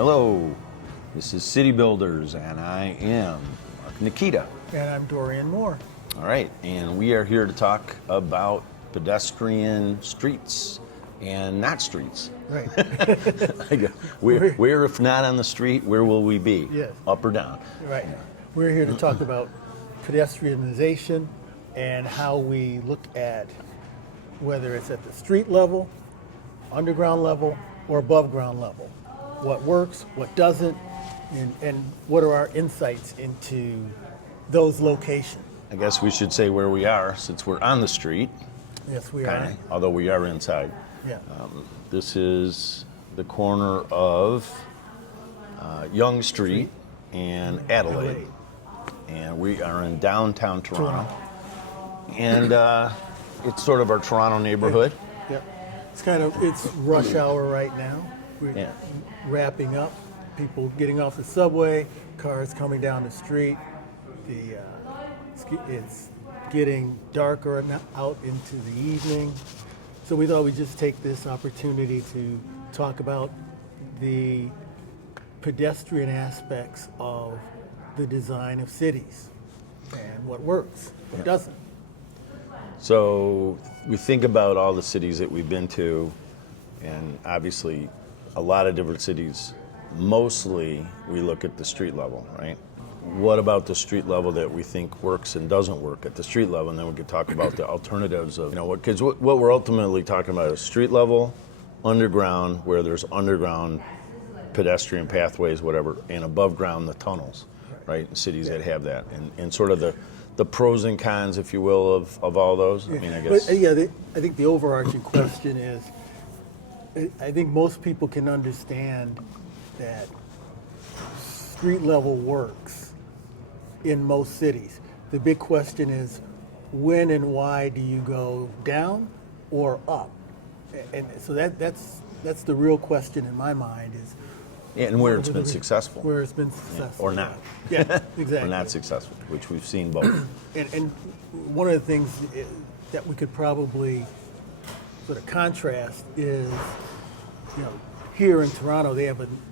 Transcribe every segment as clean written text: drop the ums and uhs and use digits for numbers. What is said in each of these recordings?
Hello, this is City Builders, and I am Mark Nikita. And I'm Dorian Moore. All right, and we are here to talk about pedestrian streets and not streets. Right. where, if not on the street, where will we be? Yes. Up or down? Right. We're here to talk about pedestrianization and how we look at whether it's at the street level, underground level, or above ground level. What works, what doesn't, and what are our insights into those locations. I guess we should say where we are since we're on the street. Yes, we Kinda, are. although we are inside. Yeah. This is the corner of Yonge Street and Adelaide. And we are in downtown Toronto. And it's sort of our Toronto neighborhood. Yep. It's rush hour right now. We're wrapping up. People getting off the subway, cars coming down the street. It's getting darker out into the evening. So we thought we'd just take this opportunity to talk about the pedestrian aspects of the design of cities and what works, what doesn't. So we think about all the cities that we've been to, and obviously a lot of different cities. Mostly we look at the street level, right? What about the street level that we think works and doesn't work at the street level? And then we could talk about the alternatives of, because what we're ultimately talking about is street level, underground, where there's underground pedestrian pathways, whatever, and above ground, the tunnels, right? In cities that have that, and sort of the pros and cons, if you will, of all those. I mean, I guess. But, I think the overarching question is, I think most people can understand that street level works in most cities. The big question is, when and why do you go down or up? And so that's the real question in my mind is. And where it's been successful. Where it's been successful. Or not. Yeah, exactly. Or not successful, which we've seen both. And one of the things that we could probably sort of contrast is, here in Toronto,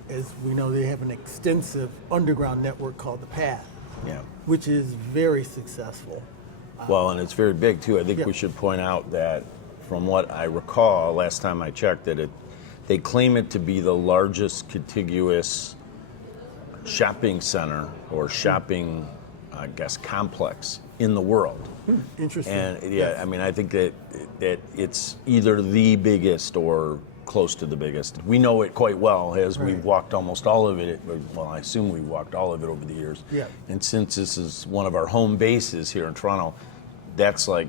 as we know, they have an extensive underground network called the Path, which is very successful. Well, and it's very big too. I think we should point out that, from what I recall, last time I checked, that they claim it to be the largest contiguous shopping center or shopping, I guess, complex in the world. Interesting. And I mean, I think that it's either the biggest or close to the biggest. We know it quite well as we've walked almost all of it. Well, I assume we've walked all of it over the years. Yeah. And since this is one of our home bases here in Toronto, that's like,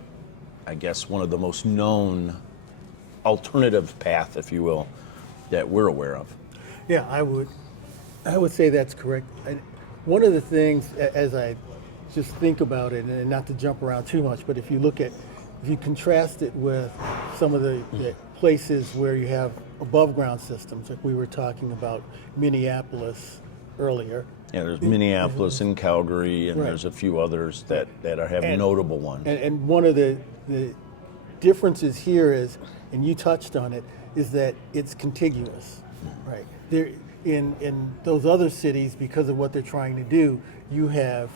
I guess, one of the most known alternative path, if you will, that we're aware of. Yeah, I would say that's correct. One of the things, as I just think about it, and not to jump around too much, but if you contrast it with some of the places where you have above ground systems, like we were talking about Minneapolis earlier. Yeah, there's Minneapolis and Calgary, and there's a few others that have notable ones. And one of the differences here is, and you touched on it, is that it's contiguous, right? There, in those other cities, because of what they're trying to do, you have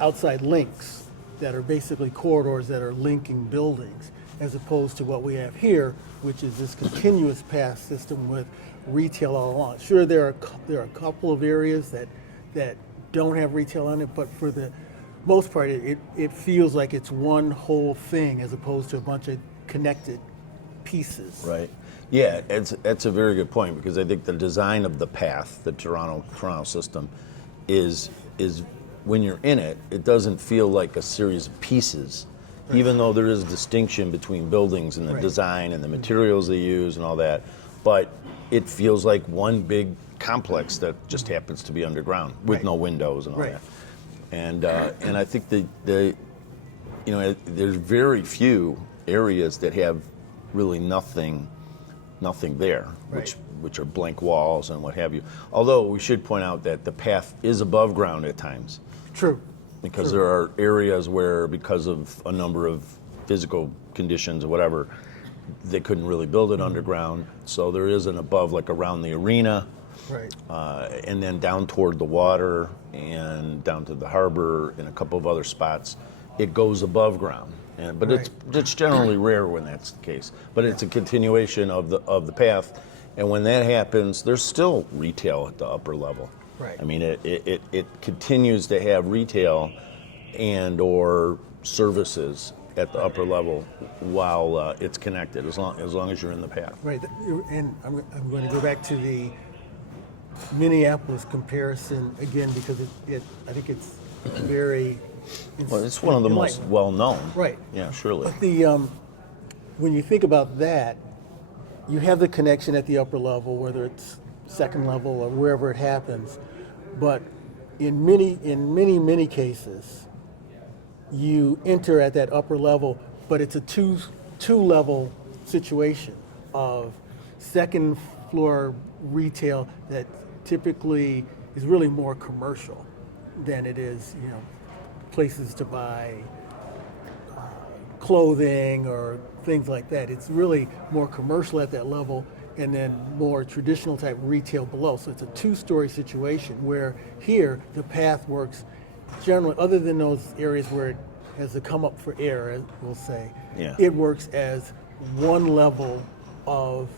outside links that are basically corridors that are linking buildings, as opposed to what we have here, which is this continuous path system with retail all along. Sure, there are a couple of areas that don't have retail on it, but for the most part, it feels like it's one whole thing as opposed to a bunch of connected pieces. Right. Yeah, that's a very good point, because I think the design of the path, the Toronto system, is when you're in it, it doesn't feel like a series of pieces, even though there is a distinction between buildings and the design and the materials they use and all that. But it feels like one big complex that just happens to be underground with no windows and all that. And I think there's very few areas that have really nothing there, which are blank walls and what have you. Although we should point out that the path is above ground at times. True. Because there are areas where, because of a number of physical conditions or whatever, they couldn't really build it underground. So there is an above, like around the arena, Right. And then down toward the water and down to the harbor and a couple of other spots, it goes above ground. But Right. it's generally rare when that's the case. But it's a continuation of the path, and when that happens, there's still retail at the upper level. Right. I mean, it continues to have retail and or services at the upper level while it's connected, as long as you're in the path. Right. And I'm going to go back to the Minneapolis comparison again because I think it's very. Well, it's one of the most well-known. Right. Yeah, surely. But when you think about that, you have the connection at the upper level, whether it's second level or wherever it happens. But in many cases, you enter at that upper level, but it's a two level situation of second floor retail that typically is really more commercial than it is, places to buy clothing or things like that. It's really more commercial at that level and then more traditional type retail below. So it's a two-story situation where here the path works generally, other than those areas where it has to come up for air, we'll say, Yeah. it works as one level of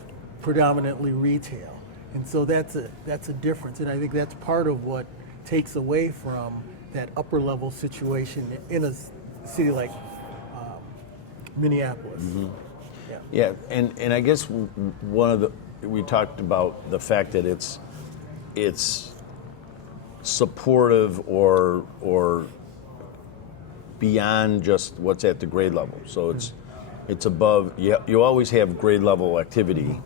predominantly retail. And so that's a difference. And I think that's part of what takes away from that upper level situation in a city like Minneapolis. Mm-hmm. Yeah. Yeah, and I guess we talked about the fact that it's supportive or beyond just what's at the grade level. So it's above. You always have grade level activity.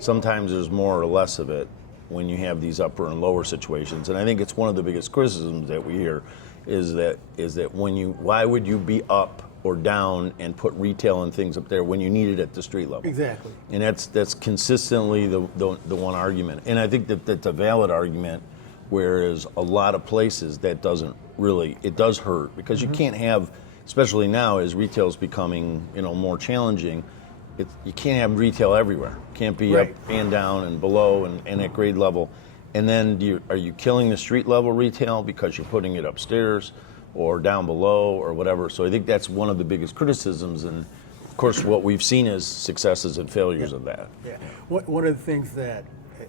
Sometimes there's more or less of it when you have these upper and lower situations. And I think it's one of the biggest criticisms that we hear is that why would you be up or down and put retail and things up there when you need it at the street level? Exactly. And that's consistently the one argument. And I think that's a valid argument, whereas a lot of places that doesn't really, it does hurt because you can't have, especially now as retail is becoming more challenging, you can't have retail everywhere. Can't be Right. up and down and below and at grade level. And then are you killing the street level retail because you're putting it upstairs or down below or whatever? So I think that's one of the biggest criticisms. And of course, what we've seen is successes and failures of that. Yeah. One of the things that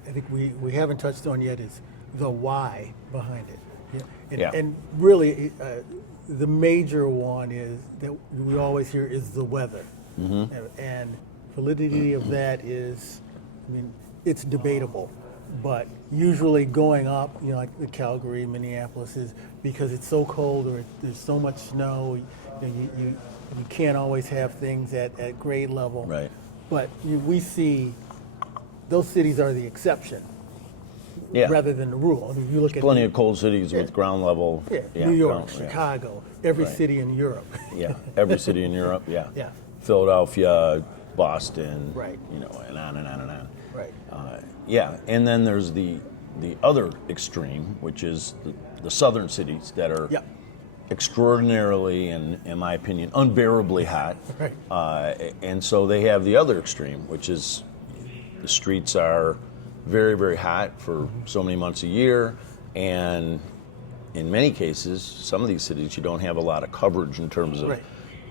I think we haven't touched on yet is the why behind it. Yeah. And really, the major one is that we always hear is the weather. And validity of that is, it's debatable, but usually going up, like the Calgary, Minneapolis, is because it's so cold or there's so much snow. You can't always have things at grade level. Right. But we see those cities are the exception Yeah. rather than the rule. You look at Plenty of cold cities with ground level. New York, ground- yeah. Chicago, every Right. city in Europe. Yeah, every city in Europe. Yeah. Yeah. Philadelphia, Boston. Right. And on and on and on. Right. Yeah, and then there's the other extreme, which is the southern cities that are Yeah. extraordinarily and, in my opinion, unbearably hot. Right. And so they have the other extreme, which is the streets are very, very hot for so many months a year, and in many cases, some of these cities, you don't have a lot of coverage in terms of, Right.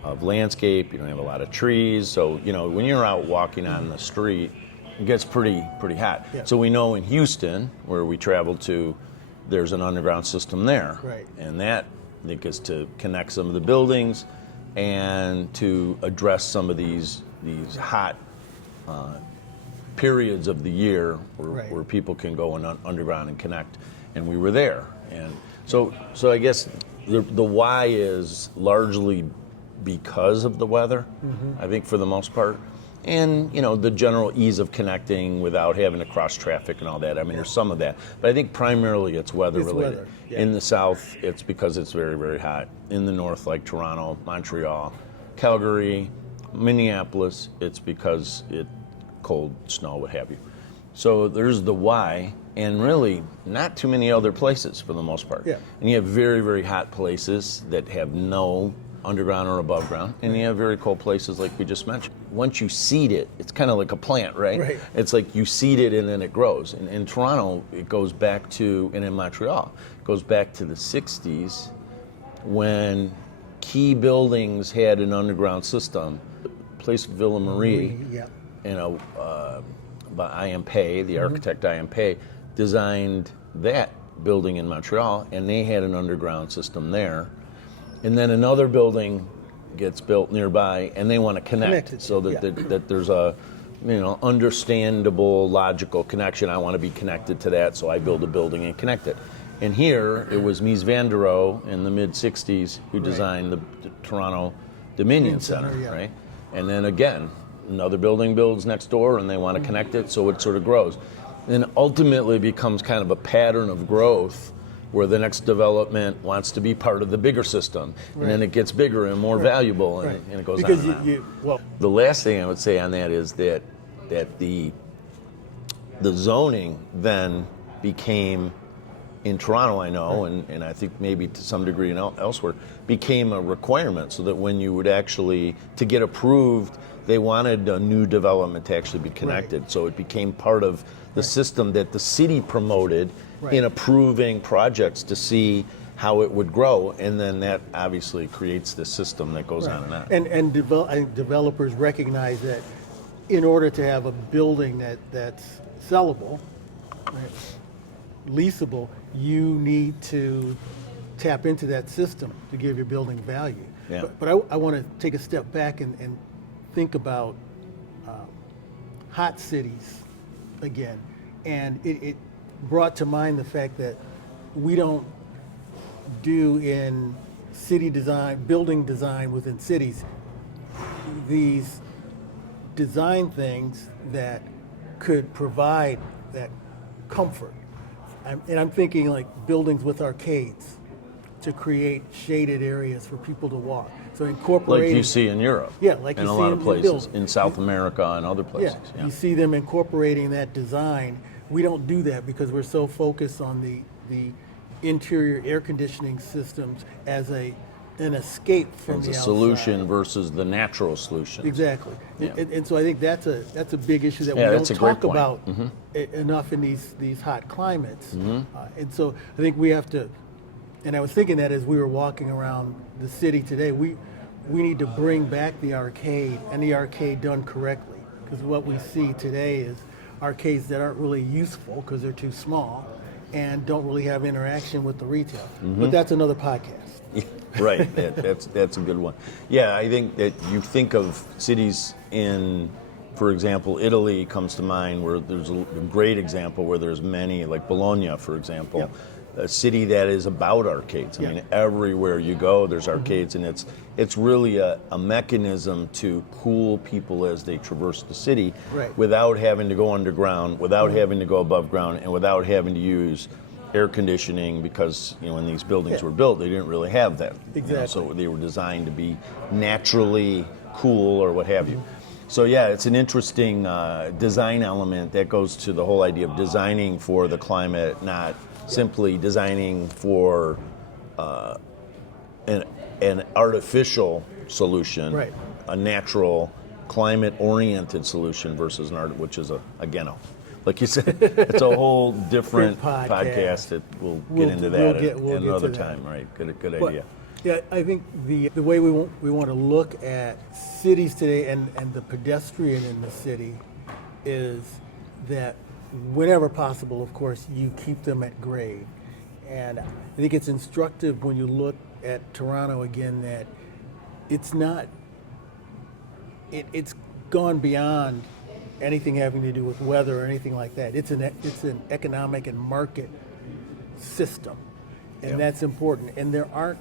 of landscape. You don't have a lot of trees. So, when you're out walking on the street, it gets pretty hot. Yeah. So we know in Houston, where we traveled to, there's an underground system there. Right. And that, I think, is to connect some of the buildings and to address some of these hot periods of the year Right. where people can go underground and connect. And we were there. And so I guess the why is largely because of the weather, I think, for the most part. And, the general ease of connecting without having to cross traffic and all that. There's some of that. But I think primarily it's weather related. weather, yeah. In the south, it's because it's very, very hot. In the north, like Toronto, Montreal, Calgary, Minneapolis, it's because it's cold, snow, what have you. So there's the why, and really not too many other places for the most part. Yeah. And you have very, very hot places that have no underground or above ground, and you have very cold places like we just mentioned. once you seed it, it's kind of like a plant, right? Right. It's like you seed it and then it grows. And in Toronto, it goes back to, and in Montreal, it goes back to the 60s when key buildings had an underground system. Place Villa Marie, Yeah. you know, by I.M. Pei, the architect I.M. Pei, designed that building in Montreal, and they had an underground system there. And then another building gets built nearby, and they want to connect so that, that there's a, you know, understandable, logical connection. I want to be connected to that, so I build a building and connect it. And here, it was Mies van der Rohe in the mid-'60s who designed the Toronto Dominion Center, right? And then again, another building builds next door, and they want to connect it, so it sort of grows. And ultimately becomes kind of a pattern of growth where the next development wants to be part of the bigger system. And then it gets bigger and more valuable, and, and it goes because on and on. The last thing I would say on that is that the zoning then became, in Toronto I know, and I think maybe to some degree elsewhere, became a requirement so that when you would actually, to get approved, they wanted a new development to actually be connected. So it became part of the system that the city promoted in approving projects to see how it would grow, and then that obviously creates this system that goes on and on. And developers recognize that in order to have a building that's sellable, leasable, you need to tap into that system to give your building value. Yeah. But I want to take a step back and think about hot cities again. And it brought to mind the fact that we don't do in city design, building design within cities, these design things that could provide that comfort. And I'm thinking like buildings with arcades to create shaded areas for people to walk. So incorporating, like you see in Europe, like in you a see lot of in places, buildings. in South America and other places. You see them incorporating that design. We don't do that because we're so focused on the interior air conditioning systems as an escape from the outside. Solution versus the natural solution. Exactly. Yeah. And so I think that's a big issue that we that's don't a great talk point. about enough in these hot climates. Mm-hmm. And so I think we have to, and I was thinking that as we were walking around the city today, we need to bring back the arcade, and the arcade done correctly. Because what we see today is arcades that aren't really useful because they're too small and don't really have interaction with the retail. But that's another podcast. Right, that's a good one. Yeah, I think that you think of cities in, for example, Italy comes to mind, where there's a great example where there's many, like Bologna, for example, a city that is about arcades. I mean, everywhere you go, there's arcades, and it's really a mechanism to cool people as they traverse the city without having to go underground, without having to go above ground, and without having to use air conditioning, because when these buildings were built, they didn't really have that. Exactly. So they were designed to be naturally cool or what have you. So it's an interesting design element that goes to the whole idea of designing for the climate, not simply designing for an artificial solution, a natural climate-oriented solution versus which is again, like you said, it's a whole different podcast that we'll get into that at another time, right? Good idea. Yeah, I think the way we want to look at cities today and the pedestrian in the city is that whenever possible, of course, you keep them at grade. And I think it's instructive when you look at Toronto again that it's not, it's gone beyond anything having to do with weather or anything like that. It's an economic and market system, and that's important. And there aren't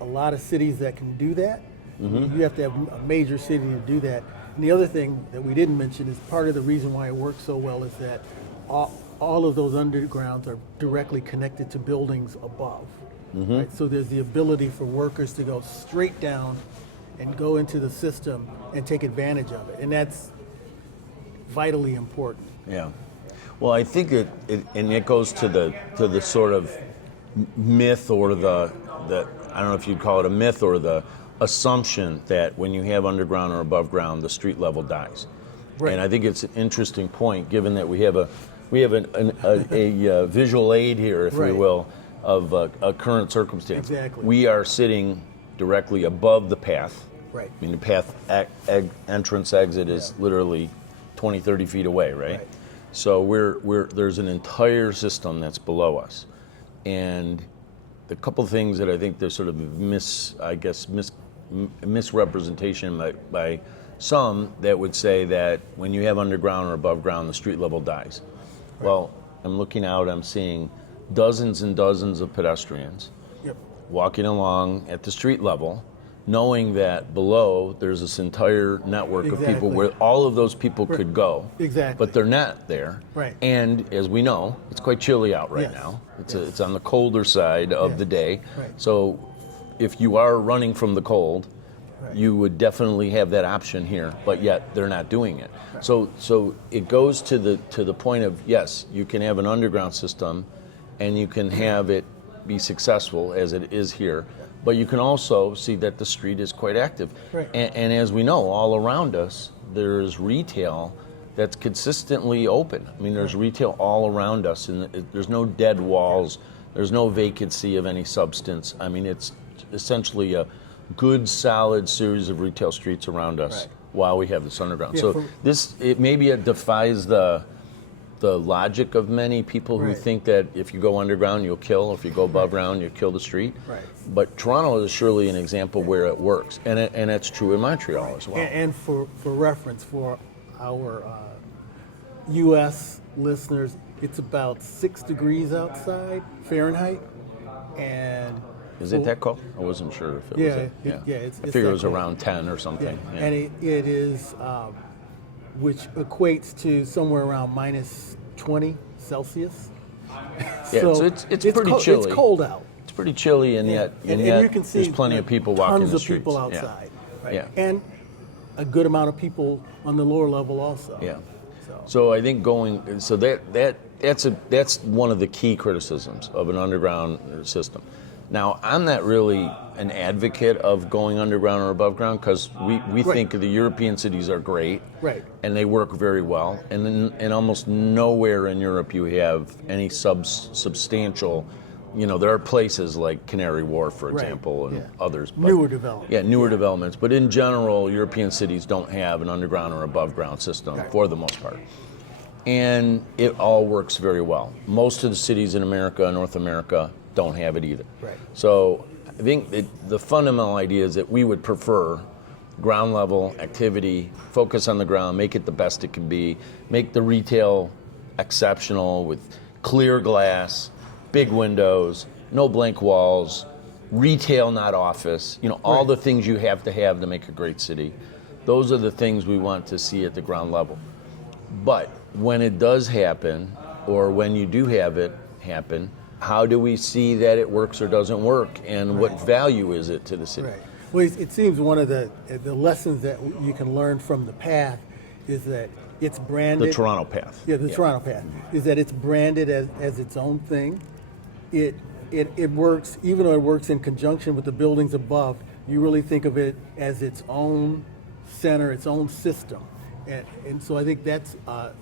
a lot of cities that can do that. You have to have a major city to do that. And the other thing that we didn't mention is part of the reason why it works so well is that all of those undergrounds are directly connected to buildings above. Right? So there's the ability for workers to go straight down and go into the system and take advantage of it. And that's vitally important. Yeah. Well, I think it goes to the sort of myth or the I don't know if you'd call it a myth or the assumption that when you have underground or above ground, the street level dies. Right. And I think it's an interesting point, given that we have a visual aid here, if we Right. will, of a current circumstance. Exactly. We are sitting directly above the path. Right. I mean, the path entrance exit is literally 20, 30 feet away, right? Right. So there's an entire system that's below us, and the couple of things that I think there's sort of misrepresentation by some that would say that when you have underground or above ground, the street level dies. Right. Well, I'm looking out, I'm seeing dozens and dozens of pedestrians Yep. walking along at the street level, knowing that below there's this entire network of people Exactly. where all of those people could go. Exactly. But they're not there. Right. And as we know, it's quite chilly out right Yes. now. It's Yes. it's on the colder side of Yes. the day. Right. So if you are running from the cold, Right. you would definitely have that option here, but yet they're not doing it. Right. So it goes to the point of, yes, you can have an underground system and you can have it be successful as it is here, but you can also see that the street is quite active. Right. And as we know, all around us, there's retail that's consistently open. I mean, there's retail all around us, and there's no dead walls. There's no vacancy of any substance. I mean, it's essentially a good, solid series of retail streets around us Right. while we have this underground. Yeah, So it defies the logic of many people who Right. think that if you go underground, you'll kill. If you go above ground, you'll kill the street. Right. But Toronto is surely an example where it works, and it's true in Montreal as well. And for reference, for our U.S. listeners, it's about 6 degrees outside Fahrenheit, and Is it that cold? I wasn't sure if it Yeah, was. it's I figured that it was cold. around 10 or yeah, something. Yeah. and it is, which equates to somewhere around minus 20 Celsius. Yeah, so it's pretty chilly. It's cold out. It's pretty chilly, and yet you can see there's plenty of people walking tons the of streets. people Yeah. outside, right? Yeah. And a good amount of people on the lower level also. Yeah. So, So I think that's one of the key criticisms of an underground system. Now, I'm not really an advocate of going underground or above ground because we Right. think the European cities are great, Right. and they work very well. And in almost nowhere in Europe you have any substantial. There are places like Canary Wharf, for Right. example, and Yeah. others. But, Newer development. Yeah, newer developments. But in general, European cities don't have an underground or above ground system Right. for the most part. And it all works very well. Most of the cities in America, North America, don't have it either. Right. So I think the fundamental idea is that we would prefer ground level activity, focus on the ground, make it the best it can be, make the retail exceptional with clear glass, big windows, no blank walls, retail, not office, all Right. the things you have to make a great city. Those are the things we want to see at the ground level. But when it does happen, or when you do have it happen, how do we see that it works or doesn't work, and what value is it to the city? Right. Well, it seems one of the lessons that you can learn from the path is that it's branded. The Toronto path. Yeah, the Toronto path is that it's branded as its own thing. It works, even though it works in conjunction with the buildings above. You really think of it as its own center, its own system, and so I think that's a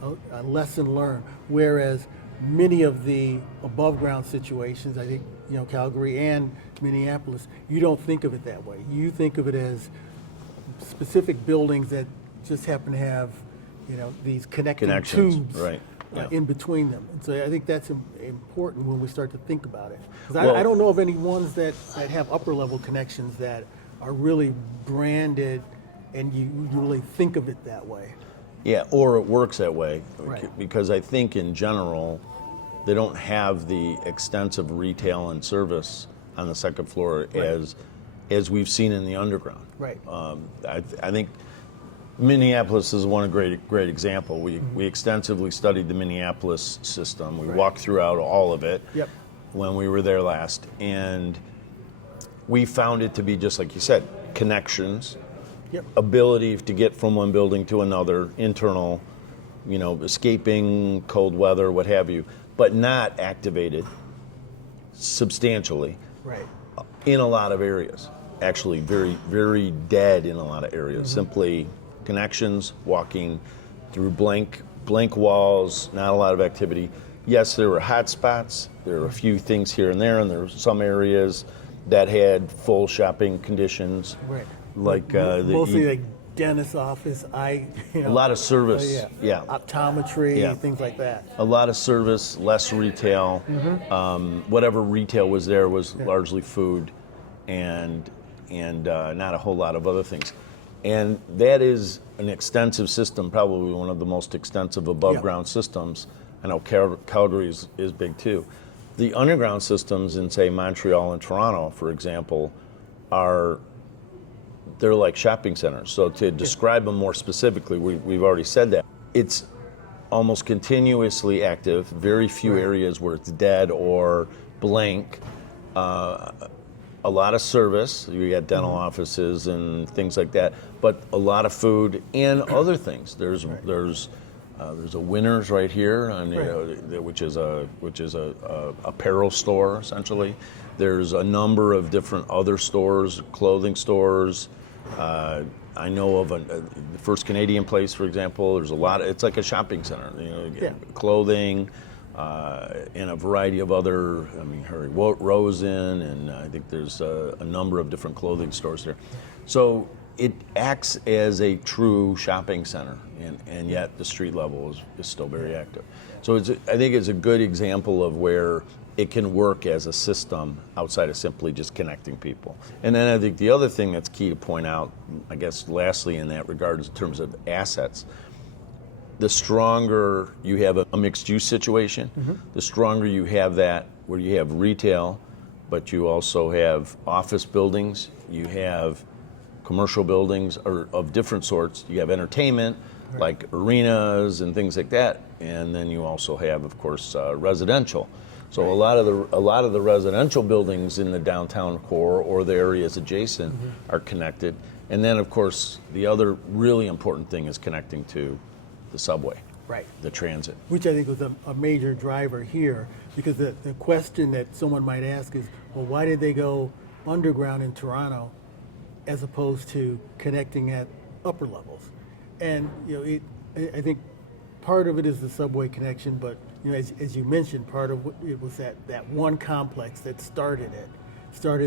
lesson learned. Whereas many of the above ground situations, I think, Calgary and Minneapolis, you don't think of it that way. You think of it as specific buildings that just happen to have, these connections, tubes right. Yeah. in between them. And so I think that's important when we start to think about it. 'Cause Well- I don't know of any ones that have upper level connections that are really branded and you really think of it that way. Yeah, or it works that way. Right. Because I think in general, they don't have the extensive retail and service on the second floor Right. as we've seen in the underground. Right. I think Minneapolis is one great example. We extensively studied the Minneapolis system. We walked throughout all of it Yep. when we were there last, and we found it to be just like you said, connections, Yep. ability to get from one building to another, internal, escaping cold weather, what have you, but not activated substantially. Right. in a lot of areas. Actually, very, very dead in a lot of areas. Simply connections, walking through blank walls, not a lot of activity. Yes, there were hot spots. There were a few things here and there were some areas that had full shopping conditions. Right. Like mostly like dentist office, a lot of service. Yeah. Optometry, things like that. A lot of service, less retail. Whatever retail was there was largely food, and not a whole lot of other things. And that is an extensive system, probably one of the most extensive above ground systems. I know Calgary is big too. The underground systems in, say, Montreal and Toronto, for example, they're like shopping centers. So to describe them more specifically, we've already said that. It's almost continuously active, very few areas where it's dead or blank. A lot of service, you got dental offices and things like that, but a lot of food and other things. There's a Winners right here, which is a apparel store essentially. There's a number of different other stores, clothing stores. I know of the First Canadian Place, for example. There's a lot. It's like a shopping center. Clothing. And a variety of other, Harry Rosen, and I think there's a number of different clothing stores there. So it acts as a true shopping center, and yet the street level is still very active. So I think it's a good example of where it can work as a system outside of simply just connecting people. And then I think the other thing that's key to point out, I guess lastly in that regard, is in terms of assets. The stronger you have a mixed use situation, the stronger you have that where you have retail, but you also have office buildings, you have commercial buildings of different sorts, you have entertainment, like arenas and things like that, and then you also have, of course, residential. So a lot of the residential buildings in the downtown core or the areas adjacent are connected. And then, of course, the other really important thing is connecting to the subway, the transit. Which I think was a major driver here, because the question that someone might ask is, well, why did they go underground in Toronto as opposed to connecting at upper levels? And I think part of it is the subway connection, but as you mentioned, part of it was that one complex that started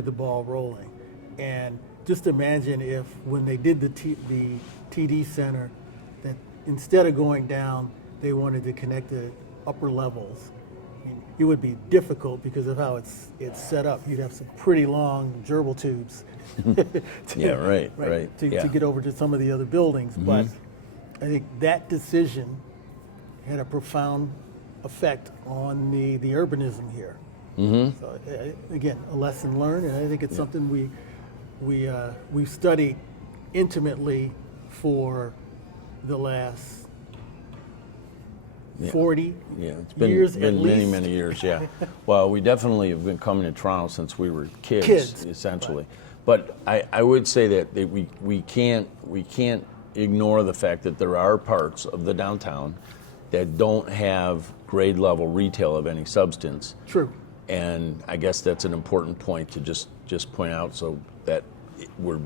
the ball rolling. And just imagine if when they did the TD Center, that instead of going down, they wanted to connect the upper levels. It would be difficult because of how it's set up. You'd have some pretty long gerbil tubes to get over to some of the other buildings. But I think that decision had a profound effect on the urbanism here. So again, a lesson learned, and I think it's something we've studied intimately for the last 40 it's years been at many, least. Many years, Well, we definitely have been coming to Toronto since we were kids. Essentially. But I would say that we can't ignore the fact that there are parts of the downtown that don't have grade level retail of any substance. True. And I guess that's an important point to just point out, so that we're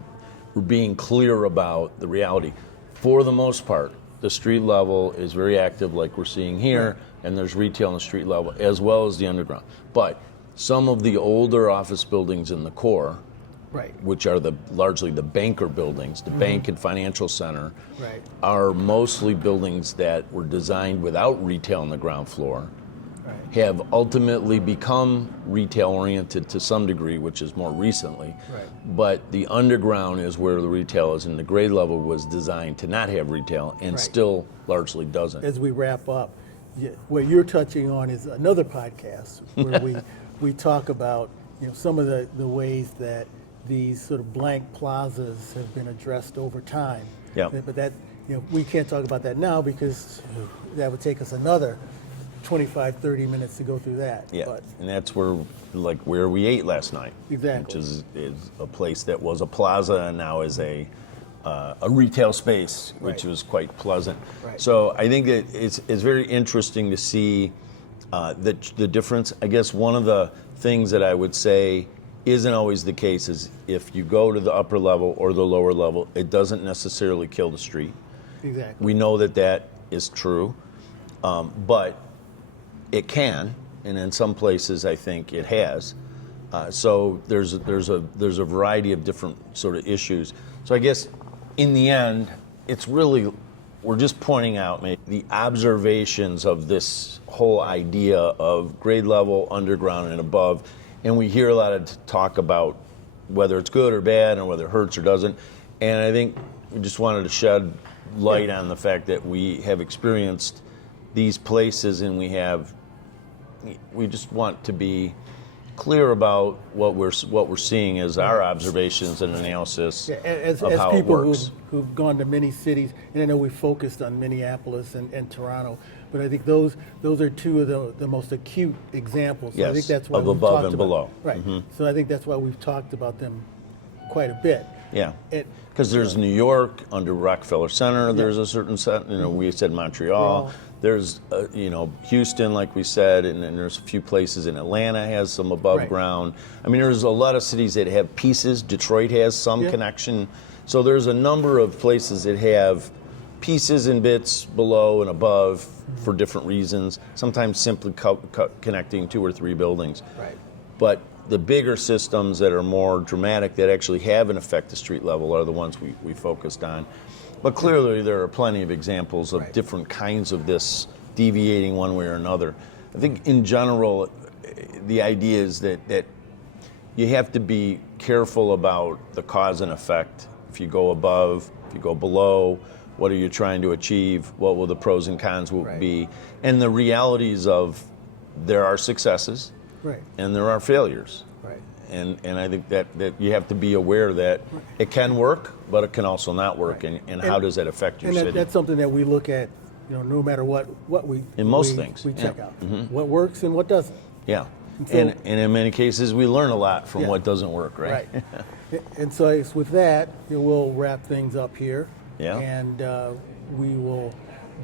being clear about the reality. For the most part, the street level is very active, like we're seeing here, and there's retail on the street level as well as the underground. But some of the older office buildings in the core, which are largely the banker buildings, the bank and financial center, are mostly buildings that were designed without retail on the ground floor, have ultimately become retail oriented to some degree, which is more recently. But the underground is where the retail is, and the grade level was designed to not have retail and still largely doesn't. As we wrap up, what you're touching on is another podcast where we talk about some of the ways that these sort of blank plazas have been addressed over time. But that we can't talk about that now because that would take us another 25, 30 minutes to go through that. But, and that's where we ate last night. Exactly. Which is a place that was a plaza and now is a retail space, which was quite pleasant. So I think that it's very interesting to see the difference. I guess one of the things that I would say isn't always the case. Is if you go to the upper level or the lower level, it doesn't necessarily kill the street. Exactly. We know that that is true, but it can, and in some places I think it has. So there's a variety of different sort of issues. So I guess in the end, it's really, we're just pointing out maybe the observations of this whole idea of grade level, underground, and above. And we hear a lot of talk about whether it's good or bad and whether it hurts or doesn't. And I think we just wanted to shed light on the fact that we have experienced these places, and we just want to be clear about what we're seeing as our observations and analysis As of how people it works. who've gone to many cities, and I know we focused on Minneapolis and Toronto, but I think those are two of the most acute examples. So I Yes, think that's why of we've above talked and about, below. Right. So I think that's why we've talked about them quite a bit. Yeah, It- because there's New York under Rockefeller Center. There's a certain set. We said Montreal. There's Houston, like we said, and then there's a few places in Atlanta has some above Right. ground. I mean, there's a lot of cities that have pieces. Detroit has some connection. So there's a number of places that have pieces and bits below and above for different reasons. Sometimes simply connecting 2 or 3 buildings. Right. But the bigger systems that are more dramatic, that actually have an effect to street level, are the ones we focused on. But clearly there are plenty of examples of different kinds of this deviating one way or another. I think in general, the idea is that you have to be careful about the cause and effect. If you go above, if you go below, what are you trying to achieve? What will the pros and cons be? And the realities of there are successes. Right. And there are failures. Right. And I think that you have to be aware that it can work, but it can also not work. Right. And how does that affect your And city? that's something that we look at, no matter what we In most things, we check yeah. out what works and what doesn't. Yeah. So- And in many cases, we learn a lot from what doesn't work, right? Right. And so I guess with that, we'll wrap things up here. Yeah. And we will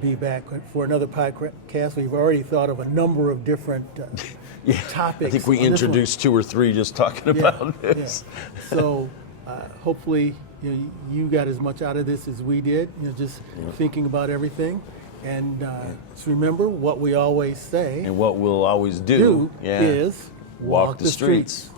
be back for another podcast. We've already thought of a number of different topics. I think we on this one. introduced 2 or 3 just talking about this. Yeah. So hopefully you got as much out of this as we did, just thinking about everything. And just remember what we always say And what we'll always do is walk the streets.